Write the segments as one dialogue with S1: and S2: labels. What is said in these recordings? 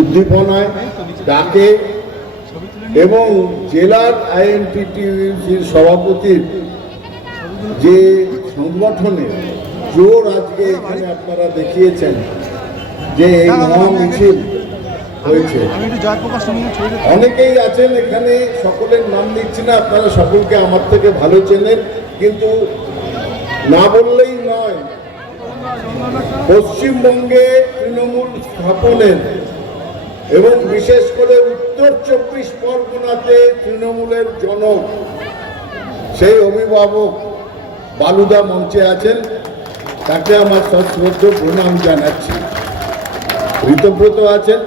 S1: উদ্দীপনায় ডাকে এবং জেলার আইএনটিটিউসির সভাপতির যে সংগঠনে জোর আজকে এখানে আপনারা দেখিয়েছেন যে এই মহা মিছিল হয়েছে। অনেকেই আছেন এখানে সকলের নাম নিচ্ছি না আপনারা সকলকে আমার থেকে ভালো চেনেন কিন্তু না বললেই নয় পশ্চিমবঙ্গে তৃণমূল স্থাপনের এবং বিশেষ করে উত্তর চব্বিশ পরগনাতে তৃণমূলের জনক সেই অভিভাবক বালুদা মঞ্চে আছেন। তাকে আমার সশ্রদ্ধ প্রণাম জানাচ্ছি। ঋতব্রত আছেন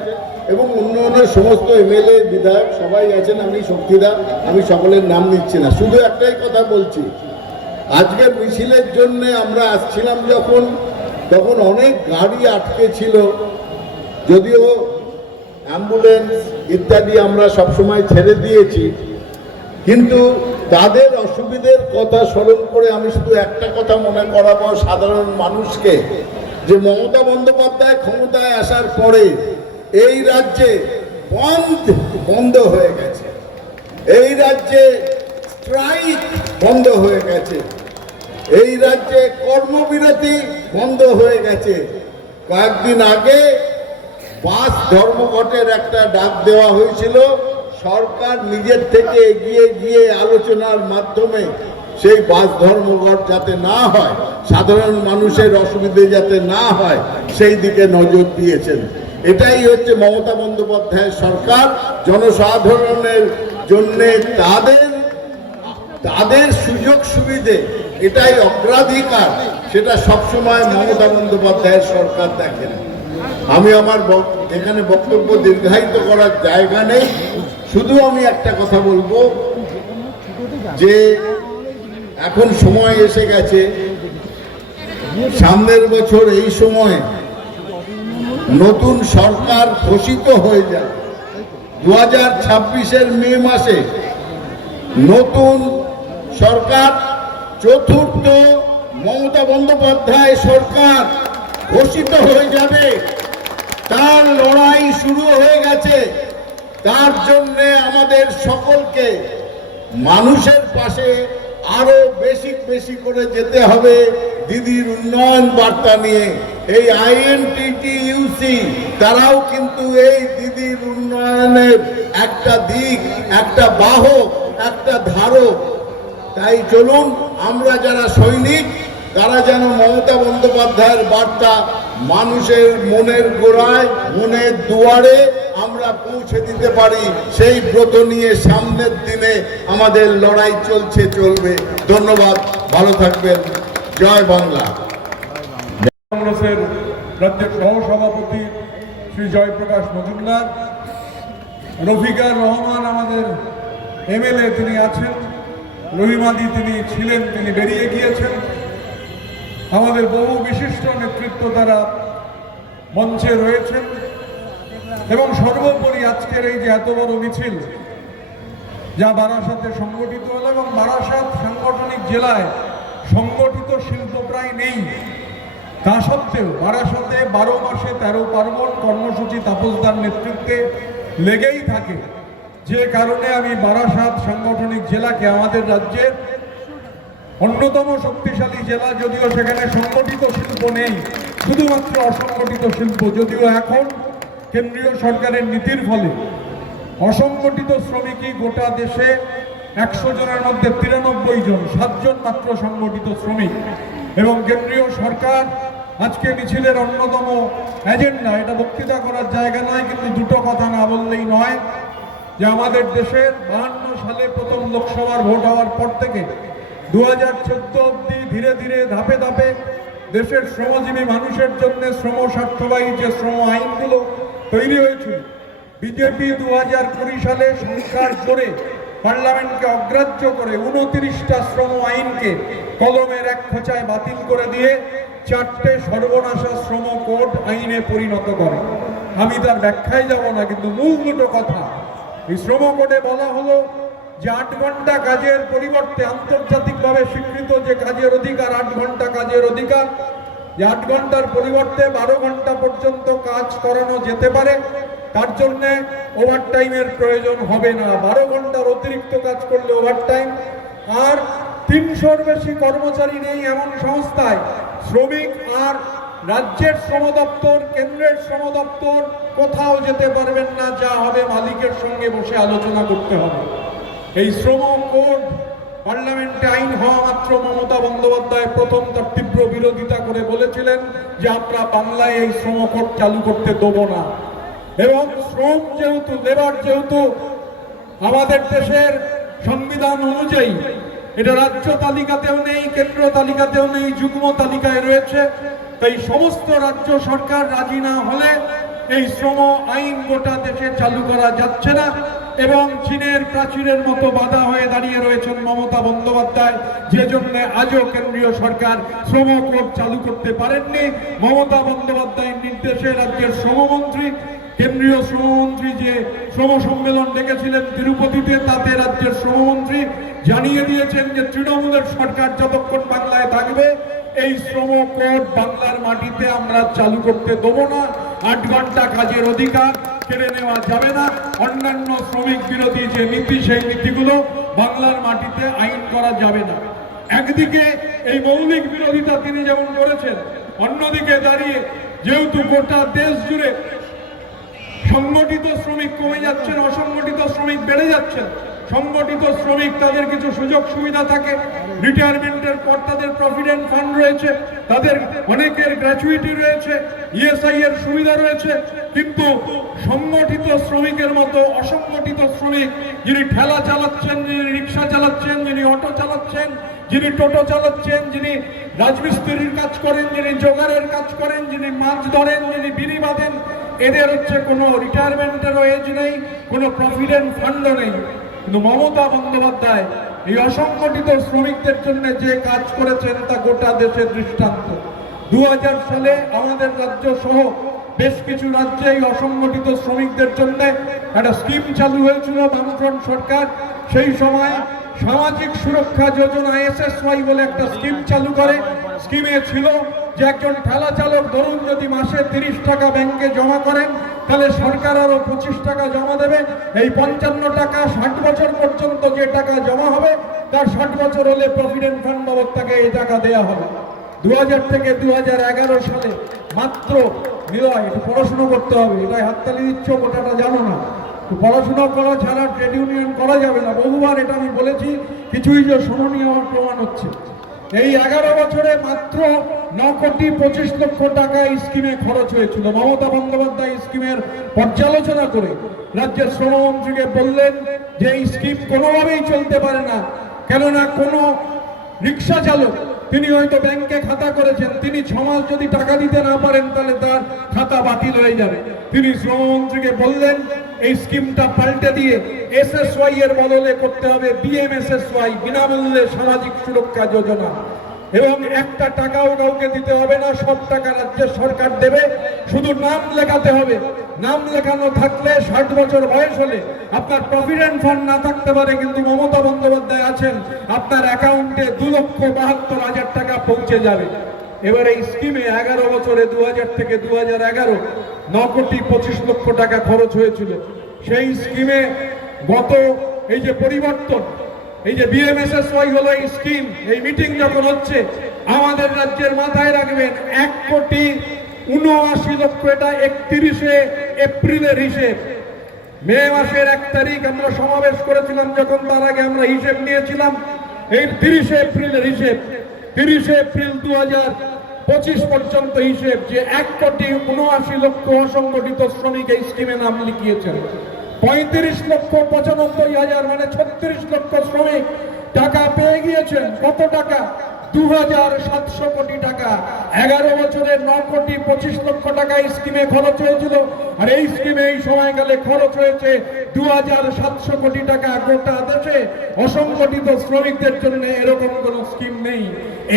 S1: এবং অন্য অন্য সমস্ত এমএলএ, বিধায়ক সবাই আছেন। আমি শক্তিদা, আমি সকলের নাম নিচ্ছি না। শুধু একটাই কথা বলছি, আজকের মিছিলের জন্য আমরা আসছিলাম যখন, তখন অনেক গাড়ি আটকে ছিল। যদিও অ্যাম্বুলেন্স ইত্যাদি আমরা সবসময় ছেড়ে দিয়েছি। কিন্তু তাদের অসুবিধের কথা স্মরণ করে আমি শুধু একটা কথা মনে করাবো সাধারণ মানুষকে, যে মমতা বন্দ্যোপাধ্যায় ক্ষমতায় আসার পরে এই রাজ্যে বন্ধ বন্ধ হয়ে গেছে। এই রাজ্যে স্ট্রাইক বন্ধ হয়ে গেছে। এই রাজ্যে কর্মবিরতি বন্ধ হয়ে গেছে। কয়েকদিন আগে বাস ধর্মঘটের একটা ডাক দেওয়া হয়েছিল। সরকার নিজের থেকে এগিয়ে গিয়ে আলোচনার মাধ্যমে সেই বাস ধর্মঘট যাতে না হয়, সাধারণ মানুষের অসুবিধে যাতে না হয়, সেই দিকে নজর দিয়েছেন। এটাই হচ্ছে মমতা বন্দ্যোপাধ্যায়ের সরকার। জনসাধারণের জন্যে তাদের তাদের সুযোগ সুবিধে এটাই অগ্রাধিকার, সেটা সবসময় মমতা বন্দ্যোপাধ্যায়ের সরকার দেখেন। আমি আমার এখানে বক্তব্য দীর্ঘায়িত করার জায়গা নেই। শুধু আমি একটা কথা বলব যে এখন সময় এসে গেছে। সামনের বছর এই সময়ে নতুন সরকার ঘোষিত হয়ে যায়। দু হাজার ছাব্বিশের মে মাসে নতুন সরকার, চতুর্থ মমতা বন্দ্যোপাধ্যায় সরকার ঘোষিত হয়ে যাবে। তার লড়াই শুরু হয়ে গেছে। তার জন্য আমাদের সকলকে মানুষের পাশে আরও বেশি বেশি করে যেতে হবে। দিদির উন্নয়ন বার্তা নিয়ে এই আইএনটিটি ইউসি তারাও কিন্তু এই দিদির উন্নয়নের একটা দিক, একটা বাহক, একটা ধারক। তাই চলুন, আমরা যারা সৈনিক তারা যেন মমতা বন্দ্যোপাধ্যায়ের বার্তা মানুষের মনের গোড়ায়, মনের দুয়ারে আমরা পৌঁছে দিতে পারি। সেই ব্রত নিয়ে সামনের দিনে আমাদের লড়াই চলছে, চলবে। ধন্যবাদ, ভালো থাকবেন। জয় বাংলা।
S2: কংগ্রেসের রাজ্যের সহসভাপতি শ্রী জয়প্রকাশ মজুমদার, রফিকার রহমান আমাদের এমএলএ তিনি আছেন রহিমাদি তিনি ছিলেন, তিনি বেরিয়ে গিয়েছেন। আমাদের বহু বিশিষ্ট নেতৃত্ব তারা মঞ্চে রয়েছেন এবং সর্বোপরি আজকের এই যে এত বড় মিছিল, যা বারাসাতে সংগঠিত হলো এবং বারাসাত সাংগঠনিক জেলায় সংগঠিত শিল্প প্রায় নেই। তা সত্ত্বেও বারাসাতে বারো মাসে তেরো পার্বণ কর্মসূচি তাপসদার নেতৃত্বে লেগেই থাকে। যে কারণে আমি বারাসাত সাংগঠনিক জেলাকে আমাদের রাজ্যের অন্যতম শক্তিশালী জেলা যদিও সেখানে সংগঠিত শিল্প নেই, শুধুমাত্র অসংগঠিত শিল্প, যদিও এখন কেন্দ্রীয় সরকারের নীতির ফলে অসংগঠিত শ্রমিকই গোটা দেশে একশো জনের মধ্যে তিরানব্বই জন, সাতজন মাত্র সংগঠিত শ্রমিক। এবং কেন্দ্রীয় সরকার আজকে মিছিলের অন্যতম এজেন্ডা এটা বক্তৃতা করার জায়গা নয়, কিন্তু দুটো কথা না বললেই নয় যে আমাদের দেশের বাহান্ন সালে প্রথম লোকসভার ভোট হওয়ার পর থেকে দু হাজার চোদ্দ অব্দি ধীরে ধীরে ধাপে ধাপে দেশের শ্রমজীবী মানুষের জন্য শ্রম স্বার্থবাহী যে শ্রম আইনগুলো তৈরি হয়েছিল, বিজেপি দু হাজার কুড়ি সালে সংস্কার করে পার্লামেন্টকে অগ্রাহ্য করে উনত্রিশটা শ্রম আইনকে কলমের এক খোঁচায় বাতিল করে দিয়ে চারটে সর্বনাশা শ্রম কোড আইনে পরিণত করে। আমি তার ব্যাখ্যায় যাব না, কিন্তু মূল দুটো কথা। এই শ্রম কোডে বলা হলো যে আট ঘণ্টা কাজের পরিবর্তে আন্তর্জাতিকভাবে স্বীকৃত যে কাজের অধিকার, আট ঘণ্টা কাজের অধিকার, যে আট ঘণ্টার পরিবর্তে বারো ঘণ্টা পর্যন্ত কাজ করানো যেতে পারে, তার জন্যে ওভারটাইমের প্রয়োজন হবে না। বারো ঘণ্টার অতিরিক্ত কাজ করলে ওভারটাইম আর তিনশোর বেশি কর্মচারী নেই এমন সংস্থায়। শ্রমিক আর রাজ্যের শ্রম দপ্তর কেন্দ্রের শ্রম দপ্তর কোথাও যেতে পারবেন না, যা হবে মালিকের সঙ্গে বসে আলোচনা করতে হবে। এই শ্রম কোড পার্লামেন্টে আইন হওয়া মাত্র মমতা বন্দ্যোপাধ্যায় প্রথম তার তীব্র বিরোধিতা করে বলেছিলেন যে আমরা বাংলায় এই শ্রম কোড চালু করতে দেবো না। এবং শ্রম যেহেতু, লেবার যেহেতু, আমাদের দেশের সংবিধান অনুযায়ী এটা রাজ্য তালিকাতেও নেই, কেন্দ্র তালিকাতেও নেই, যুগ্ম তালিকায় রয়েছে। তাই সমস্ত রাজ্য সরকার রাজি না হলে এই শ্রম আইন গোটা দেশে চালু করা যাচ্ছে না। এবং চীনের প্রাচীরের মতো বাধা হয়ে দাঁড়িয়ে রয়েছেন মমতা বন্দ্যোপাধ্যায়। যে জন্য আজও কেন্দ্রীয় সরকার শ্রম কোড চালু করতে পারেননি, মমতা বন্দ্যোপাধ্যায়ের নির্দেশে রাজ্যের শ্রমমন্ত্রী, কেন্দ্রীয় শ্রমমন্ত্রী যে শ্রম সম্মেলন ডেকেছিলেন তিরুপতিতে, তাতে রাজ্যের শ্রমমন্ত্রী জানিয়ে দিয়েছেন যে তৃণমূলের সরকার যতক্ষণ বাংলায় থাকবে, এই শ্রম কোড বাংলার মাটিতে আমরা চালু করতে দেবো না। আট ঘণ্টা কাজের অধিকার কেড়ে নেওয়া যাবে না। অন্যান্য শ্রমিক বিরোধী যে নীতি, সেই নীতিগুলো বাংলার মাটিতে আইন করা যাবে না। একদিকে এই মৌলিক বিরোধিতা তিনি যেমন করেছেন, অন্যদিকে দাঁড়িয়ে যেহেতু গোটা দেশ জুড়ে সংগঠিত শ্রমিক কমে যাচ্ছেন, অসংগঠিত শ্রমিক বেড়ে যাচ্ছেন সংগঠিত শ্রমিক, তাদের কিছু সুযোগ সুবিধা থাকে। রিটায়ারমেন্টের পর তাদের প্রভিডেন্ট ফান্ড রয়েছে। তাদের অনেকের গ্র্যাচুইটি রয়েছে। ইএসআই এর সুবিধা রয়েছে। কিন্তু সংগঠিত শ্রমিকের মতো অসংগঠিত শ্রমিক, যিনি ঠেলা চালাচ্ছেন, যিনি রিক্সা চালাচ্ছেন, যিনি অটো চালাচ্ছেন, যিনি টোটো চালাচ্ছেন, যিনি রাজমিস্ত্রির কাজ করেন, যিনি জোগাড়ের কাজ করেন, যিনি মাছ ধরেন, যিনি বিড়ি বাঁধেন, এদের হচ্ছে কোনো রিটায়ারমেন্টেরও এজ নেই, কোনো প্রভিডেন্ট ফান্ডও নেই। কিন্তু মমতা বন্দ্যোপাধ্যায় এই অসংগঠিত শ্রমিকদের জন্য যে কাজ করেছেন তা গোটা দেশের দৃষ্টান্ত। দু সালে আমাদের রাজ্য সহ বেশ কিছু রাজ্যে এই অসংগঠিত শ্রমিকদের জন্য একটা স্কিম চালু হয়েছিল বামফ্রন্ট সরকার। সেই সময় সামাজিক সুরক্ষা যোজনা এসএসওয়াই বলে একটা স্কিম চালু করে। স্কিমে ছিল যে একজন ঠেলা চালক ধরুন যদি মাসে তিরিশ টাকা ব্যাংকে জমা করেন তাহলে সরকার আরও পঁচিশ টাকা জমা দেবে। এই পঞ্চান্ন টাকা ষাট বছর পর্যন্ত যে টাকা জমা হবে, তার ষাট বছর হলে প্রভিডেন্ট ফান্ড বাবদ তাকে এই টাকা দেওয়া হবে। দু হাজার থেকে দু হাজার এগারো সালে মাত্র একটু পড়াশুনো করতে হবে। এটাই হাততালি দিচ্ছ গোটাটা জানো না। পড়াশোনা করা, ছাড়া ট্রেড ইউনিয়ন করা যাবে না। বহুবার এটা আমি বলেছি, কিছুই যে আমার প্রমাণ হচ্ছে। এই এগারো বছরে মাত্র ন কোটি পঁচিশ লক্ষ টাকা স্কিমে খরচ হয়েছিল। মমতা বন্দ্যোপাধ্যায় স্কিমের পর্যালোচনা করে রাজ্যের শ্রমমন্ত্রীকে বললেন যে এই স্কিম কোনোভাবেই চলতে পারে না, কেননা কোনো রিক্সা চালক, তিনি হয়তো ব্যাংকে খাতা করেছেন, তিনি ছমাস যদি টাকা দিতে না পারেন, তাহলে তার খাতা বাতিল হয়ে যাবে। তিনি শ্রমমন্ত্রীকে বললেন এই স্কিমটা পাল্টে দিয়ে এসএসওয়াই এর বদলে করতে হবে বিএমএসএসওয়াই বিনামূল্যে সামাজিক সুরক্ষা যোজনা। এবং একটা টাকাও কাউকে দিতে হবে না, সব টাকা রাজ্যের সরকার দেবে। শুধু নাম লেখাতে হবে। নাম লেখানো থাকলে ষাট বছর বয়স হলে আপনার প্রভিডেন্ট ফান্ড না থাকতে পারে, কিন্তু মমতা বন্দ্যোপাধ্যায় আছেন, আপনার অ্যাকাউন্টে দু লক্ষ বাহাত্তর হাজার টাকা পৌঁছে যাবে। এবার এই স্কিমে এগারো বছরে দু হাজার থেকে দু এগারো ন কোটি পঁচিশ লক্ষ টাকা খরচ হয়েছিল। সেই স্কিমে গত এই যে পরিবর্তন, এই যে বিএমএসএসওয়াই হলো এই স্কিম এই মিটিং যখন হচ্ছে, আমাদের রাজ্যের মাথায় রাখবেন, এক কোটি উনআশি লক্ষ, এটা একত্রিশে এপ্রিলের হিসেব। মে মাসের এক তারিখ আমরা সমাবেশ করেছিলাম, যখন তার আগে আমরা হিসেব নিয়েছিলাম, এই তিরিশে এপ্রিলের হিসেব। তিরিশে এপ্রিল দু পঁচিশ পর্যন্ত হিসেব যে এক কোটি উনআশি লক্ষ অসংগঠিত শ্রমিক এই স্কিমে নাম লিখিয়েছেন। পঁয়ত্রিশ লক্ষ পঁচানব্বই হাজার মানে ছত্রিশ লক্ষ শ্রমিক টাকা পেয়ে গিয়েছেন। কত টাকা? দু হাজার সাতশো কোটি টাকা। এগারো বছরের ন কোটি পঁচিশ লক্ষ টাকা এই স্কিমে খরচ হয়েছিল। আর এই স্কিমে এই সময়কালে খরচ হয়েছে দু হাজার সাতশো কোটি টাকা গোটা দেশে অসংগঠিত শ্রমিকদের জন্য এরকম কোনো স্কিম নেই।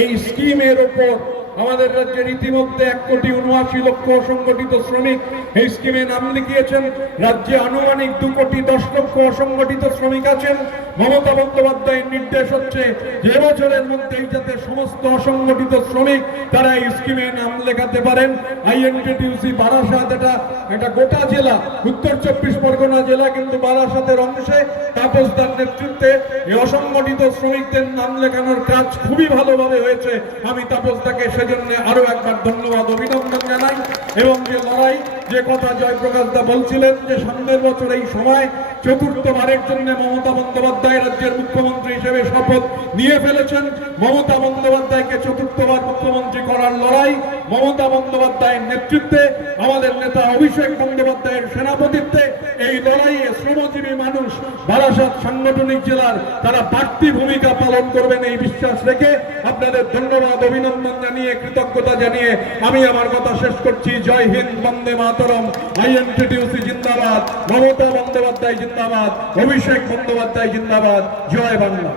S2: এই স্কিমের ওপর আমাদের রাজ্যের ইতিমধ্যে এক কোটি উনআশি লক্ষ অসংগঠিত শ্রমিক এই স্কিমে নাম লিখিয়েছেন। রাজ্যে আনুমানিক দু কোটি দশ লক্ষ অসংগঠিত শ্রমিক আছেন। মমতা বন্দ্যোপাধ্যায়ের নির্দেশ হচ্ছে। যে বছরের মধ্যেই যাতে সমস্ত অসংগঠিত শ্রমিক তারা এই স্কিমে নাম লেখাতে পারেন। আইএনটিটিউসি বারাসাত, এটা এটা গোটা জেলা, উত্তর চব্বিশ পরগনা জেলা, কিন্তু বারাসাতের অংশে তাপসদার নেতৃত্বে এই অসংগঠিত শ্রমিকদের নাম লেখানোর কাজ খুবই ভালোভাবে হয়েছে। আমি তাপসদাকে সেজন্য আরও একবার ধন্যবাদ, অভিনন্দন জানাই। এবং যে লড়াই যে কথা জয়প্রকাশ দা বলছিলেন যে সামনের বছর এই সময় চতুর্থবারের জন্য মমতা বন্দ্যোপাধ্যায় রাজ্যের মুখ্যমন্ত্রী হিসেবে শপথ নিয়ে ফেলেছেন। মমতা বন্দ্যোপাধ্যায়কে চতুর্থবার মুখ্যমন্ত্রী করার লড়াই মমতা বন্দ্যোপাধ্যায়ের নেতৃত্বে, আমাদের নেতা অভিষেক বন্দ্যোপাধ্যায়ের সেনাপতিত্বে, এই লড়াইয়ে শ্রমজীবী মানুষ বারাসাত সাংগঠনিক জেলার তারা বাড়তি ভূমিকা পালন করবেন এই বিশ্বাস রেখে আপনাদের ধন্যবাদ, অভিনন্দন জানিয়ে, কৃতজ্ঞতা জানিয়ে আমি আমার কথা শেষ করছি। জয় হিন্দ, বন্দে মাতরম, আইএনটিটিউসি জিন্দাবাদ, মমতা বন্দ্যোপাধ্যায় জিন্দাবাদ, অভিষেক বন্দ্যোপাধ্যায় জিন্দাবাদ। জয় বাংলা।